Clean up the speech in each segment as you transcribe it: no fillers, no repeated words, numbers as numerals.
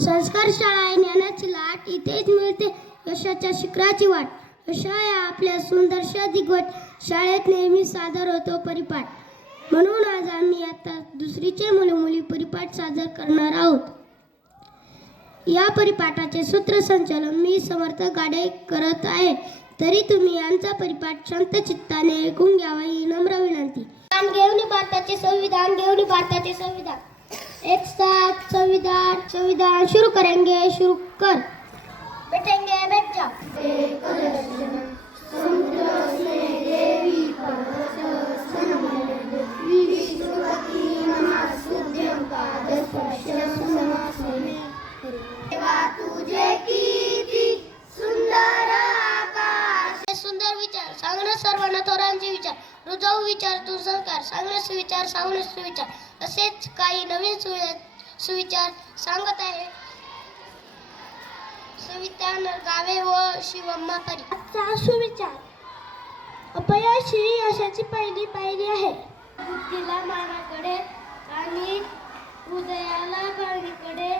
संस्कार शाळा आहे ज्ञानाची लाट, इथेच मिळते यशाच्या शिखराची वाट. यशा या आपल्या सुंदरशा दिग्वट, शाळेत नेहमी सादर होतो परिपाठ. म्हणून आज आम्ही आता दुसरीचे मुली परिपाठ सादर करणार आहोत. या परिपाठाचे सूत्रसंचालन मी समर्थ गाडे करत आहे. तरी तुम्ही आमचा परिपाठ शांत चित्ताने ऐकून घ्यावा ही नम्र विनंती. घेऊन भारताचे संविधान, घेऊन भारताचे संविधान. एक साथ संविधान संविधान शुरू करेंगे, शुरू कर. बैठेंगे बैठ जा. सुंदर विचार सांगणं सर्वांना थोरांचे विचार, रुजाऊ विचार तू संस्कार, सांगणं सुविचार सांगणं सुविचार. असेच काही नवीन सुविचार सांगत आहे सविता नरगावे व शिवम्मा परी. आजचा सुविचार, अपयश ही यशाची पहिली पायरी आहे. बुद्धीला मानाकडे आणि हृदयाला पाणीकडे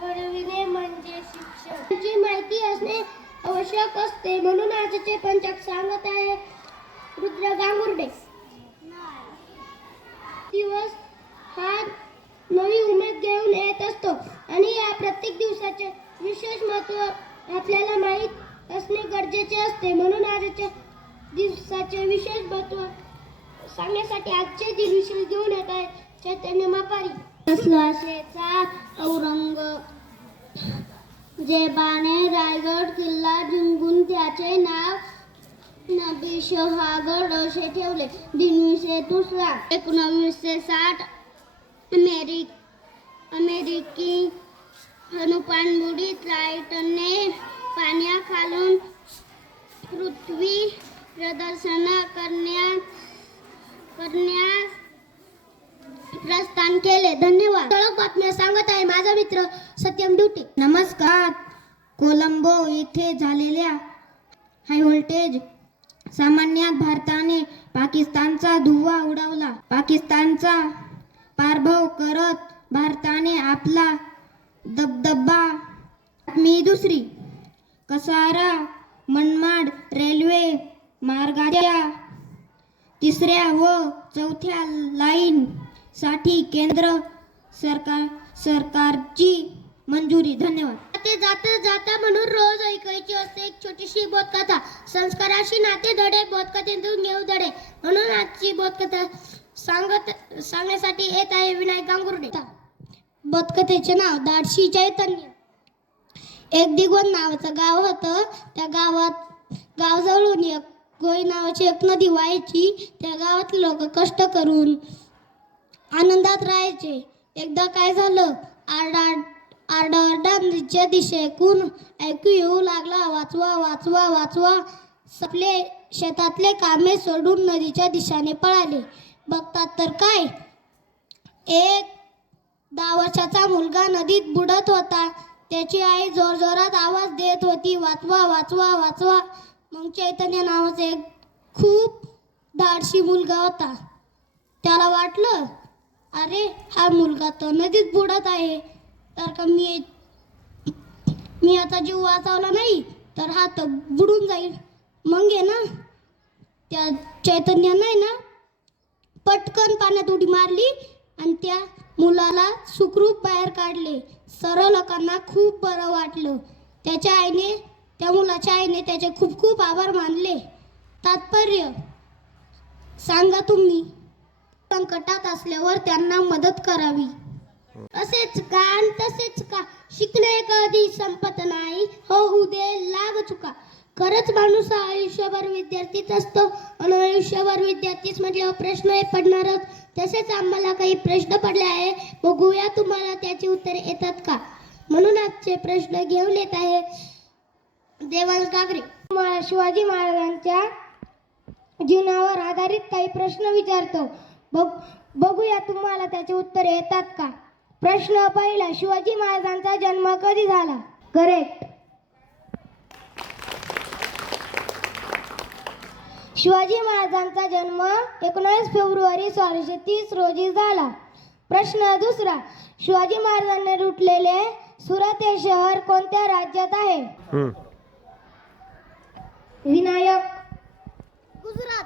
वळविणे म्हणजे शिक्षण. जी माहिती असणे आवश्यक असते. म्हणून आजचे पंचांग सांगत आहे रुद्र गांगुर्डे. दिवस हा नवी उमेद घेऊन येत असतो आणि या प्रत्येक दिवसाचे विशेष महत्त्व आपल्याला माहीत असणे गरजेचे असते. म्हणून आजच्या दिवसाचे विशेष महत्त्व सांगण्यासाठी आजचे दिन विशेष घेऊन येत आहे चैतन्य मापारी. श्वासेचा औरंग जेबाने रायगड किल्ला जिंकून त्याचे नाव नबीशहागड असे ठेवले. 1960 अमेरिकी अणुपाणबुडीत राईटने पाण्याखालून पृथ्वी प्रदर्शन करण्यास प्रस्थान केले. धन्यवाद. ठळक बातम्या सांगत आहे माझा मित्र सत्यम ड्युटी. नमस्कार. कोलंबो येथे झालेल्या हाय व्होल्टेज सामन्यात भारताने पाकिस्तानचा धुव्वा उडवला. पाकिस्तानचा पराभव करत भारताने आपला दबदबा. मी दुसरी. कसारा मनमाड रेल्वे मार्गाच्या तिसऱ्या व चौथ्या लाईन साठी केंद्र सरकारची मंजुरी. धन्यवाद. ते जाता म्हणून रोज ऐकायची असते एक छोटीशी बोधकथा. संस्काराशी नाते धडे बोधकथेतून घेऊ धडे. म्हणून आजची बोधकथा सांगण्यासाठी येत आहे विनायक गांगुर्डे. बोधकथेचे नाव धाडसी चैतन्य. एक दिगवत नावाचं गाव होतं. त्या गावाजवळून एक गोई नावाची एक नदी व्हायची. त्या गावातले लोक कष्ट करून आनंदात राहायचे. एकदा काय झालं, आरडाओरडा नदीच्या दिशेतून ऐकू येऊ लागला, वाचवा वाचवा वाचवा. आपले शेतातले कामे सोडून नदीच्या दिशेने पळाले. बघतात तर काय, एक 10 वर्षाचा मुलगा नदीत बुडत होता. त्याची आई जोरजोरात आवाज देत होती, वाचवा वाचवा वाचवा. मग चैतन्य नावाचा एक खूप धाडसी मुलगा होता. त्याला वाटलं, अरे हा मुलगा तर नदीत बुडत आहे, तर का मी आता जीव वाचवला नाही तर हा तर बुडून जाईल. मग आहे ना त्या चैतन्याने ना पटकन पाण्यात उडी मारली आणि त्या मुलाला सुखरूप बाहेर काढले. सर्व लोकांना खूप बरं वाटलं. त्या मुलाच्या आईने त्याचे खूप खूप आभार मानले. तात्पर्य सांगा तुम्ही. संकटात असल्यावर त्यांना मदत करावी. असेच का आणि तसेच का, शिकणे कधी संपत नाही, होऊ दे लाग चुका. खरंच माणूस आयुष्यभर विद्यार्थीच असतो आणि आयुष्यभर विद्यार्थीच म्हटल्यावर प्रश्न हे पडणारच. तसेच आम्हाला काही प्रश्न पडले आहे, बघूया तुम्हाला त्याची उत्तरे येतात का. म्हणून आजचे प्रश्न घेऊन येत आहे देवांश गागरे. शिवाजी महाराजांच्या जीवनावर आधारित काही प्रश्न विचारतो, बघूया तुम्हाला त्याचे उत्तरे येतात का. प्रश्न पहिला, शिवाजी महाराजांचा जन्म कधी झाला. करेक्ट. शिवाजी महाराजांचा जन्म 19 फेब्रुवारी 1630 रोजी झाला. प्रश्न दुसरा, शिवाजी महाराजांनी लुटलेले सुरत हे शहर कोणत्या राज्यात आहे? हम्म. विनायक. गुजरात.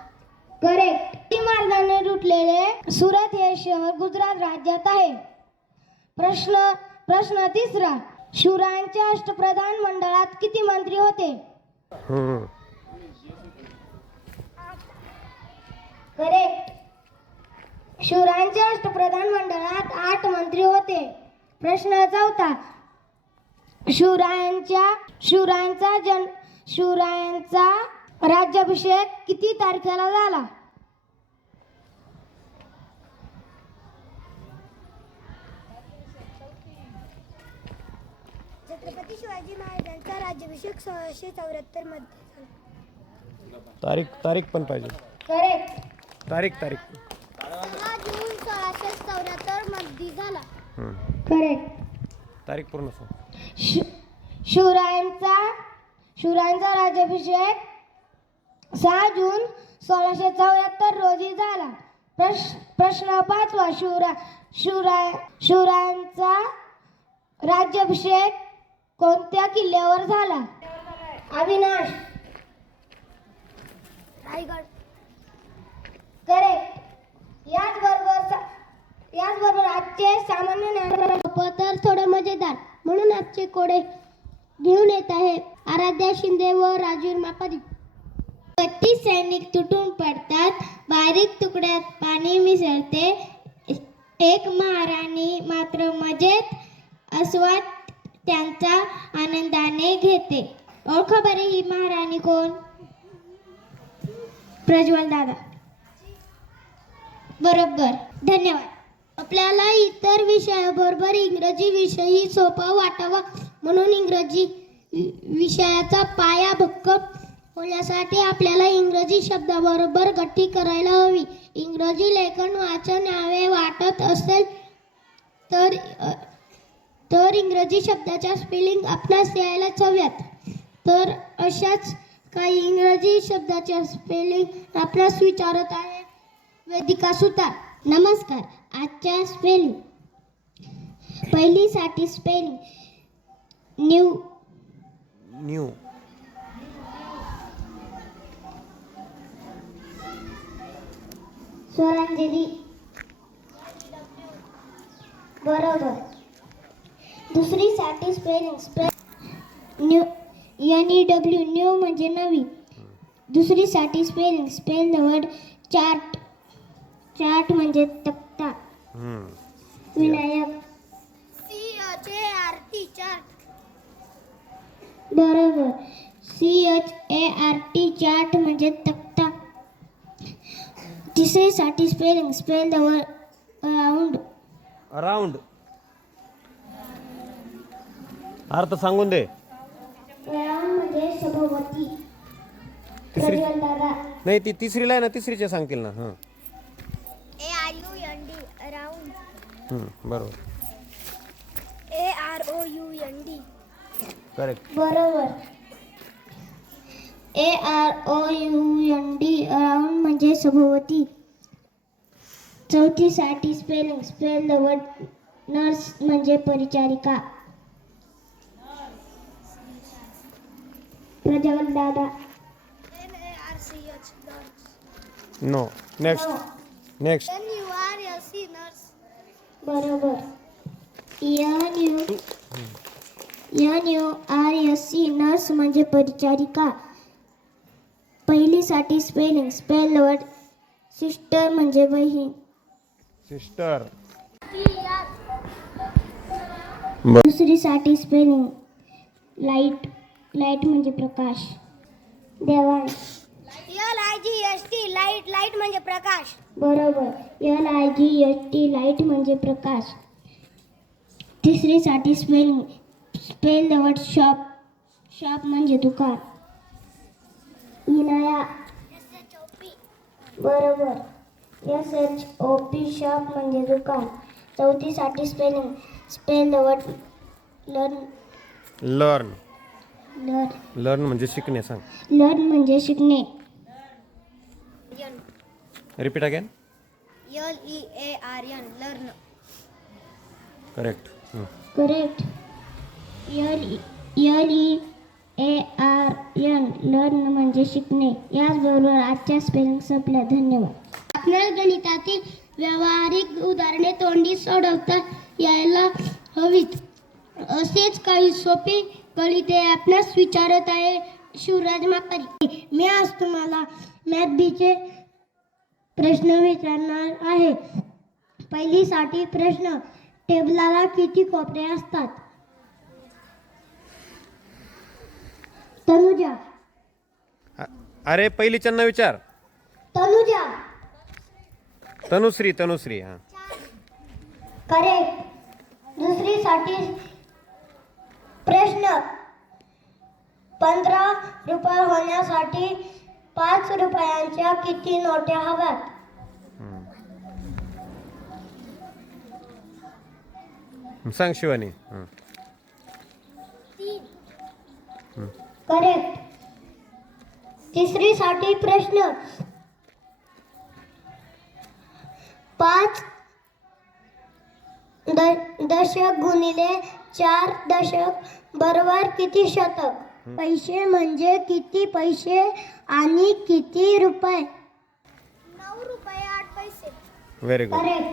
करेक्ट. शिवाजी महाराजांनी लुटलेले सुरत हे शहर गुजरात राज्यात आहे. प्रश्न तिसरा. शिवरायांच्या अष्टप्रधान मंडळात किती मंत्री होते? हम्म. करेक्ट. शिवरायांच्या अष्टप्रधान मंडळात 8 मंत्री होते. प्रश्न चौथा. शिवरायांचा राज्याभिषेक किती तारखेला झाला? छत्रपती शिवाजी महाराजांचा राज्याभिषेक 1674 मध्ये झाला. तारीख पण पाहिजे. करेक्ट. तारीख 16 जून 1674 मध्ये झाला. करेक्ट. तारीख पूर्ण सांग. शिवरायांचा राज्याभिषेक 6 जून 1674 रोजी झाला. प्रश्न पाचवा. शिवरायांचा राज्याभिषेक कोणत्या किल्ल्यावर झाला? अविनाश. रायगड. करेक्ट. याचबरोबर आजचे सामान्य ज्ञान तर थोडे मजेदार म्हणून आजचे कोडे घेऊन येत आहे आराध्या शिंदे व राजवीर मापारी. 32 सैनिक तुटून पडतात, बारीक तुकड्यात पाणी मिसळते, एक महाराणी मात्र मजेत आस्वाद त्यांचा आनंदाने घेते. ओळखा बरे ही महाराणी कोण? प्रज्वल दादा. बरोबर. धन्यवाद. आपल्याला इतर विषयाबरोबर इंग्रजी विषयही सोपा वाटावा म्हणून इंग्रजी विषयाचा पाया भक्कम होण्यासाठी आपल्याला इंग्रजी शब्दाबरोबर गट्टी करायला हवी. इंग्रजी लेखन वाचन यावे वाटत असेल तर इंग्रजी शब्दाच्या स्पेलिंग आपणास यायलाच हव्यात. तर अशाच काही इंग्रजी शब्दाच्या स्पेलिंग आपणास विचारत आहे वेदिका सुतार. नमस्कार. आजच्या स्पेलिंग पहिलीसाठी स्पेलिंग न्यू. स्वरांजली. बरोबर. दुसरीसाठी स्पेलिंग NEW न्यू म्हणजे नवी. दुसरीसाठी spelling spell the word chart. Chart म्हणजे तक्ता. विनायक. CHART chart. बरोबर. CHART चार्ट म्हणजे तक्ता. तिसरीसाठी spelling spell the word around. अर्थ सांगून दे. अराउंड म्हणजे सभोवती. तिसरी प्रज्वल दादा. नाही, ती तिसरीला आहे ना, तिसरीच्या सांगतील ना. हां. ARUND around. बरोबर. AROUND. करेक्ट. बरोबर. AROUND अराउंड म्हणजे सभोवती. चौथीसाठी spelling spell the word nurse म्हणजे परिचारिका. प्रज्वल दादा. NARCH nurse. No. Next. NURSE nurse. बरोबर. NURSE नर्स म्हणजे परिचारिका. पहिलीसाठी spelling spell the word sister म्हणजे बहीण. सिस्टर. दुसरीसाठी स्पेलिंग लाईट. लाईट म्हणजे प्रकाश. देवाण. LIGHT light. लाईट म्हणजे प्रकाश. बरोबर. LIGHT लाईट म्हणजे प्रकाश. तिसरीसाठी spelling spell the word shop. Shop म्हणजे दुकान. विनाया. SHOP. बरोबर. SHOP शॉप म्हणजे दुकान. चौथीसाठी spelling spell the word learn. Learn. Learn. Learn म्हणजे शिकणे. सांग. लर्न म्हणजे शिकणे. Repeat again. LEARN learn. Correct. Correct. LEARN learn म्हणजे शिकणे. याचबरोबर आजच्या स्पेलिंग संपल्या. धन्यवाद. आपल्याला गणितातील व्यावहारिक उदाहरणे तोंडी सोडवता यायला हवीत. असेच काही सोपे गणिते आपणास विचारत आहे शिवराज माकारी. मी आज तुम्हाला मॅथ बीचे प्रश्न विचारणार आहे. पहिलीसाठी प्रश्न. टेबलाला किती कोपरे असतात? तनुजा. अरे पहिलीच्यांना विचार. तनुजा. तनुश्री हां. करेक्ट. दुसरीसाठी प्रश्न. 15 रुपये होण्यासाठी 5 रुपयांच्या किती नोट्या हव्यात? सांग शिवानी. करेक्ट. तिसरीसाठी प्रश्न. 5 दशक गुणिले 4 दशक बरोबर किती शतक? पैसे म्हणजे किती पैसे आणि किती रुपये? 9 रुपये 8 पैसे. Very good. करेक्ट.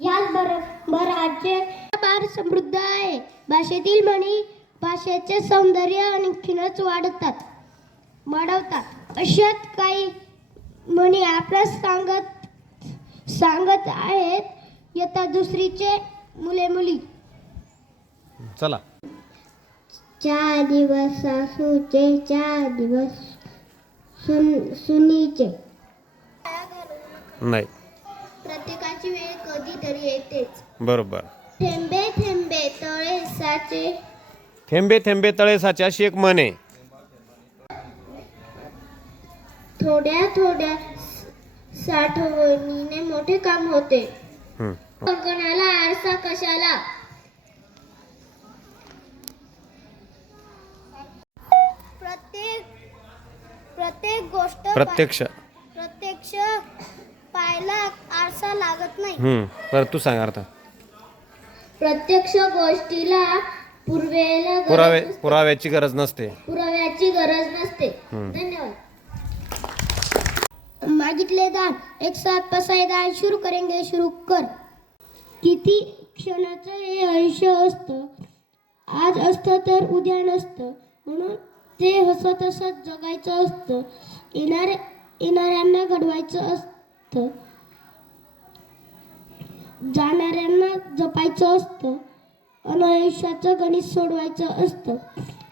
याच बरोबर आजचे फार समृद्ध आहे. भाषेतील म्हणी भाषेचे सौंदर्य आणखीनच वाढवतात. अशात काही म्हणी आपल्यास सांगत आहेत. इयत्ता दुसरीचे मुले मुली. चला. 4 दिवस सासूचे, 4 दिवस सुनीचे. नाही. प्रत्येकाची वेळ कधीतरी येतेच. बरोबर. थेंबे थेंबे तळे साचे. थेंबे थेंबे तळे साचे अशी एक म्हण आहे. थोड्या थोड्या साठवणीने मोठे काम होते. कंकणाला आरसा कशाला? प्रत्येक गोष्ट प्रत्यक्ष. पाहायला आरसा लागत नाही. बरं तू सांग अर्थ. प्रत्यक्ष गोष्टीला पुराव्याची गरज नसते. पुराव्याची गरज नसते. धन्यवाद. मागितले दान एक साथ पसाय दान शुरू करेंगे. शुरू कर. किती क्षणाचं हे आयुष्य असतं. आज असतं तर उद्या नसतं. म्हणून ते हसत हसत जगायचं असतं. येणाऱ्यांना घडवायचं असतं. जाणाऱ्यांना जपायचं असतं. आयुष्याचं गणित सोडवायचं असतं.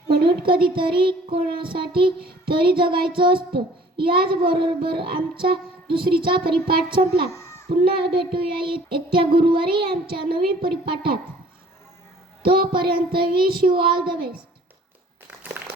म्हणून कधीतरी कोणासाठी तरी जगायचं असतं. याचबरोबर आमचा दुसरीचा परिपाठ संपला. पुन्हा भेटूया येत्या गुरुवारी आमच्या नवीन परिपाठात. तोपर्यंत wish you all the best.